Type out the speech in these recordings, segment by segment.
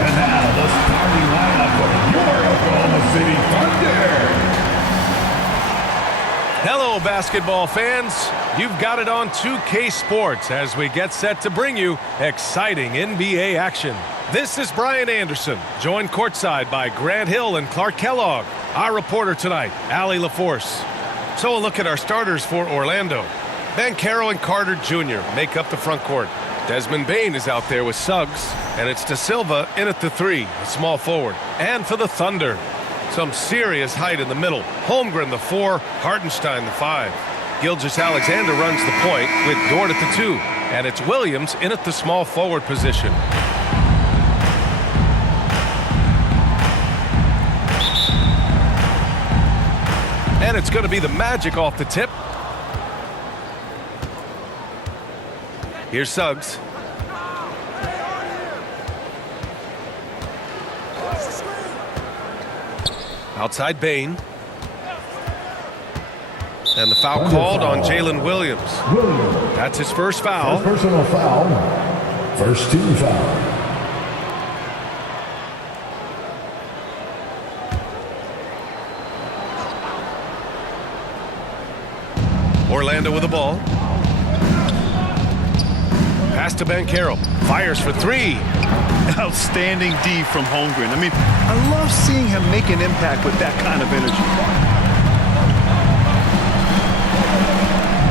And now the starting lineup for your Oklahoma City Thunder. Hello, basketball fans. You've got it on 2K Sports as we get set to bring you exciting NBA action. This is Brian Anderson, joined courtside by Grant Hill and Clark Kellogg. Our reporter tonight, Allie LaForce. So a look at our starters for Orlando. Banchero and Carter Jr. make up the front court. Desmond Bane is out there with Suggs, and it's De Silva in at the 3, a small forward. And for the Thunder, some serious height in the middle. Holmgren the 4, Hartenstein the 5. Gilgeous-Alexander runs the point with Dort at the 2, and it's Williams in at the small forward position. And it's going to be the Magic off the tip. Here's Suggs. Outside Bane. And the foul called on Jalen Williams. That's his first foul. Personal foul. First team foul. Orlando with the ball. Pass to Banchero. Fires for 3. Outstanding D from Holmgren. I mean, I love seeing him make an impact with that kind of energy.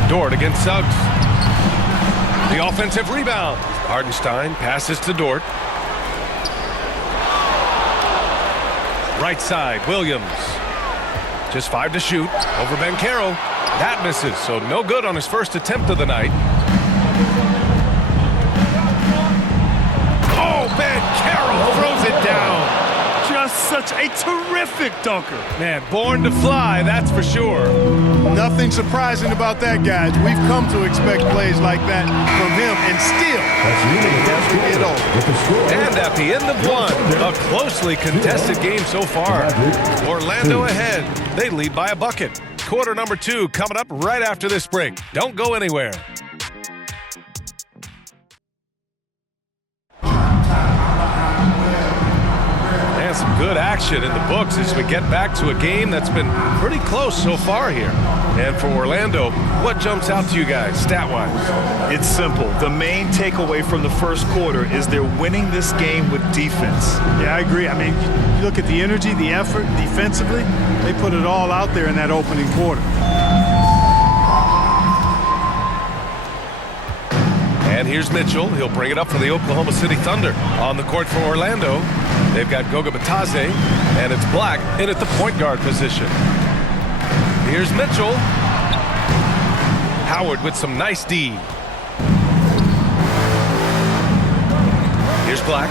Dort against Suggs. The offensive rebound. Hartenstein passes to Dort. Right side, Williams. Just 5 to shoot. Over Banchero. That misses, so no good on his first attempt of the night. Oh, Banchero throws it down. Just such a terrific dunker. Man, born to fly, that's for sure. Nothing surprising about that, guys. We've come to expect plays like that from him, and still, it over. And at the end of one, a closely contested game so far. Orlando ahead. They lead by a bucket. Quarter number 2 coming up right after this break. Don't go anywhere. And some good action in the books as we get back to a game that's been pretty close so far here. And for Orlando, what jumps out to you guys stat-wise? It's simple. The main takeaway from the first quarter is they're winning this game with defense. Yeah, I agree. I mean, you look at the energy, the effort, defensively, they put it all out there in that opening quarter. And here's Mitchell. He'll bring it up for the Oklahoma City Thunder. On the court for Orlando, they've got Goga Bitadze, and it's Black in at the point guard position. Here's Mitchell. Howard with some nice D. Here's Black.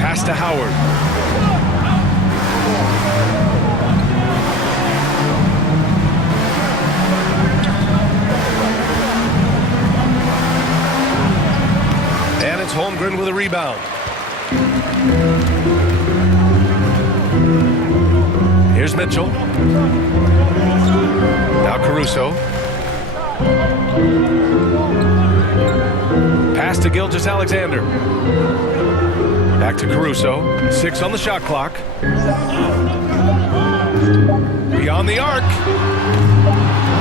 Pass to Howard. And it's Holmgren with a rebound. Here's Mitchell. Now Caruso. Pass to Gilgeous-Alexander. Back to Caruso. 6 on the shot clock. Beyond the arc.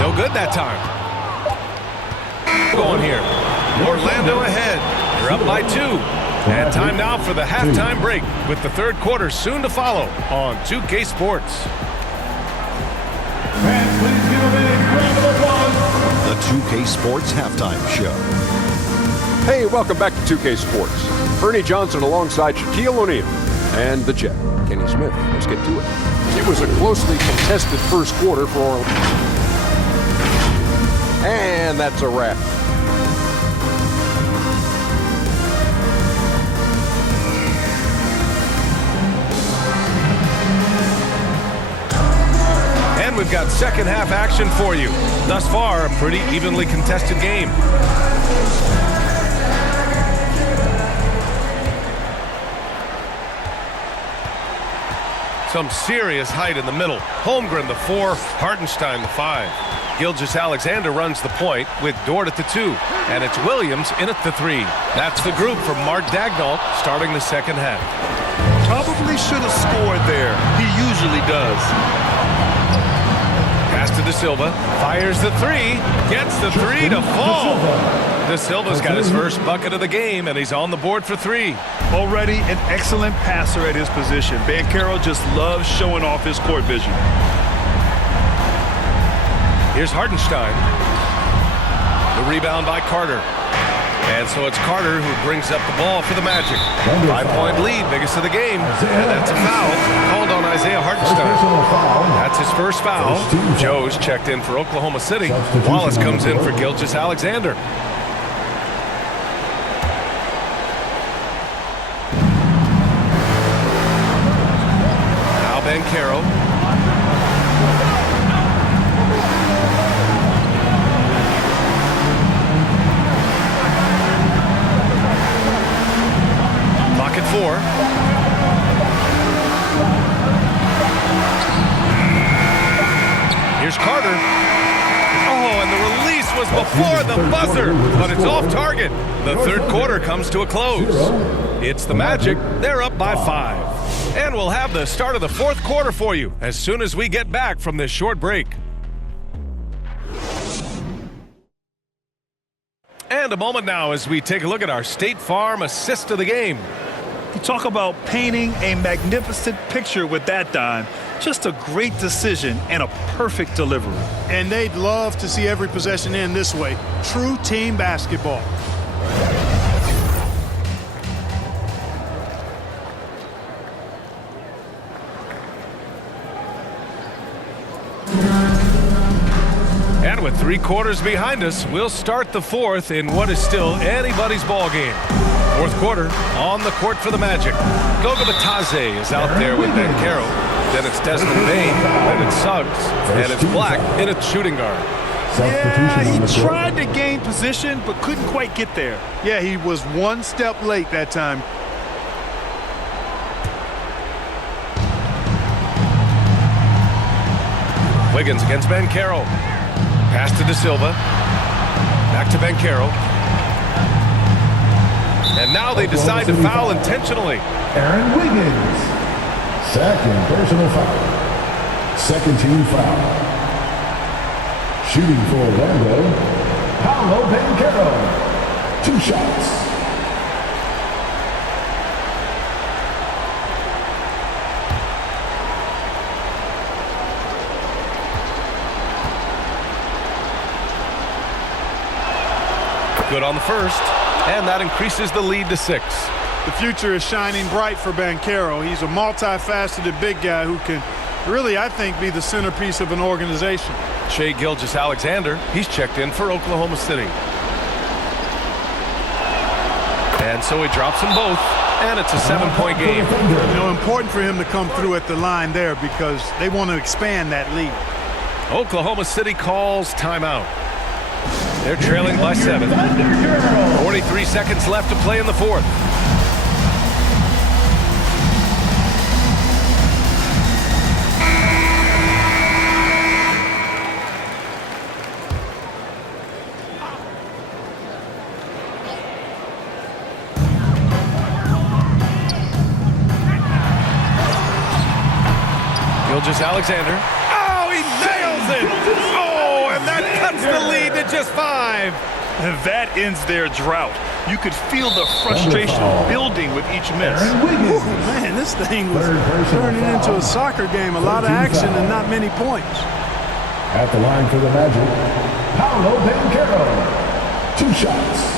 No good that time. Going here. Orlando ahead. They're up by 2. And time now for the halftime break with the third quarter soon to follow on 2K Sports. Fans, please give a big round of applause. The 2K Sports Halftime Show. Hey, welcome back to 2K Sports. Ernie Johnson alongside Shaquille O'Neal and the Jet, Kenny Smith. Let's get to it. It was a closely contested first quarter for Orlando. And that's a wrap. And we've got second half action for you. Thus far, a pretty evenly contested game. Some serious height in the middle. Holmgren the 4, Hartenstein the 5. Gilgeous-Alexander runs the point with Dort at the 2. And it's Williams in at the 3. That's the group from Mark Dagnall starting the second half. Probably should have scored there. He usually does. Pass to De Silva. Fires the three. Gets the three to fall. De Silva's got his first bucket of the game, and he's on the board for three. Already an excellent passer at his position. Banchero just loves showing off his court vision. Here's Hartenstein. The rebound by Carter. And so it's Carter who brings up the ball for the Magic. 5-point lead, biggest of the game. And that's a foul called on Isaiah Hartenstein. That's his first foul. Joe's checked in for Oklahoma City. Wallace comes in for Gilgeous-Alexander. Now Banchero. At 4. Here's Carter. Oh, and the release was before the buzzer, but it's off target. The third quarter comes to a close. It's the Magic. They're up by 5. And we'll have the start of the fourth quarter for you as soon as we get back from this short break. And a moment now as we take a look at our State Farm assist of the game. You talk about painting a magnificent picture with that dime. Just a great decision and a perfect delivery. And they'd love to see every possession end this way. True team basketball. And with 3 quarters behind us, we'll start the fourth in what is still anybody's ball game. Fourth quarter, on the court for the Magic. Goga Batadze is out there with Banchero. Then it's Desmond Bane, then it's Suggs, and it's Black in its shooting guard. Yeah, he tried to gain position, but couldn't quite get there. Yeah, he was one step late that time. Wiggins against Banchero. Pass to De Silva. Back to Banchero. And now they decide to foul intentionally. Aaron Wiggins. Second personal foul. Second team foul. Shooting for Orlando, Paolo Banchero. 2 shots. Good on the first, and that increases the lead to 6. The future is shining bright for Banchero. He's a multifaceted big guy who can really, I think, be the centerpiece of an organization. Shai Gilgeous-Alexander, he's checked in for Oklahoma City. And so he drops them both, and it's a 7-point game. You know, important for him to come through at the line there because they want to expand that lead. Oklahoma City calls timeout. They're trailing by 7. 43 seconds left to play in the fourth. Gilgeous-Alexander. Oh, he nails it! Oh, and that cuts the lead to just 5. And that ends their drought. You could feel the frustration building with each miss. Ooh, man, this thing was turning into a soccer game. A lot of action and not many points. At the line for the Magic, Paolo Banchero. 2 shots.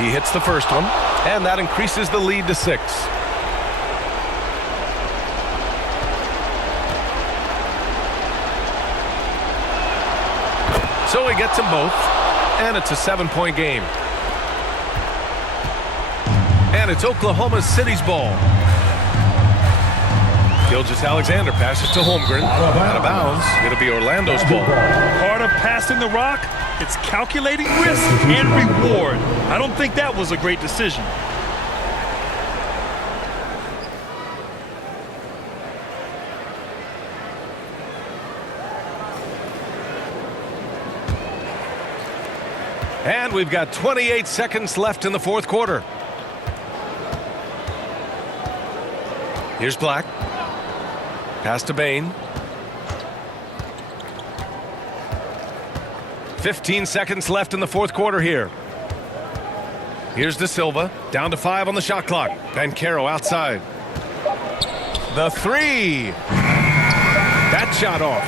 He hits the first one, and that increases the lead to 6. So he gets them both, and it's a 7-point game. And it's Oklahoma City's ball. Gilgeous-Alexander passes to Holmgren. Out of bounds. It'll be Orlando's ball. Part of passing the rock, it's calculating risk and reward. I don't think that was a great decision. And we've got 28 seconds left in the fourth quarter. Here's Black. Pass to Bain. 15 seconds left in the fourth quarter here. Here's De Silva. Down to 5 on the shot clock. Banchero outside. The three. That shot off.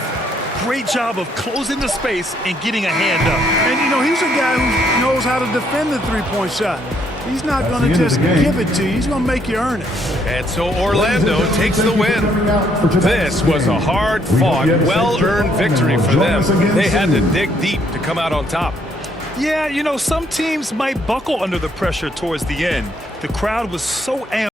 Great job of closing the space and getting a hand up. And, you know, he's a guy who knows how to defend the three-point shot. He's not going to just give it to you. He's going to make you earn it. And so Orlando takes the win. This was a hard-fought, well-earned victory for them. They had to dig deep to come out on top. Yeah, you know, some teams might buckle under the pressure towards the end. The crowd was so amped.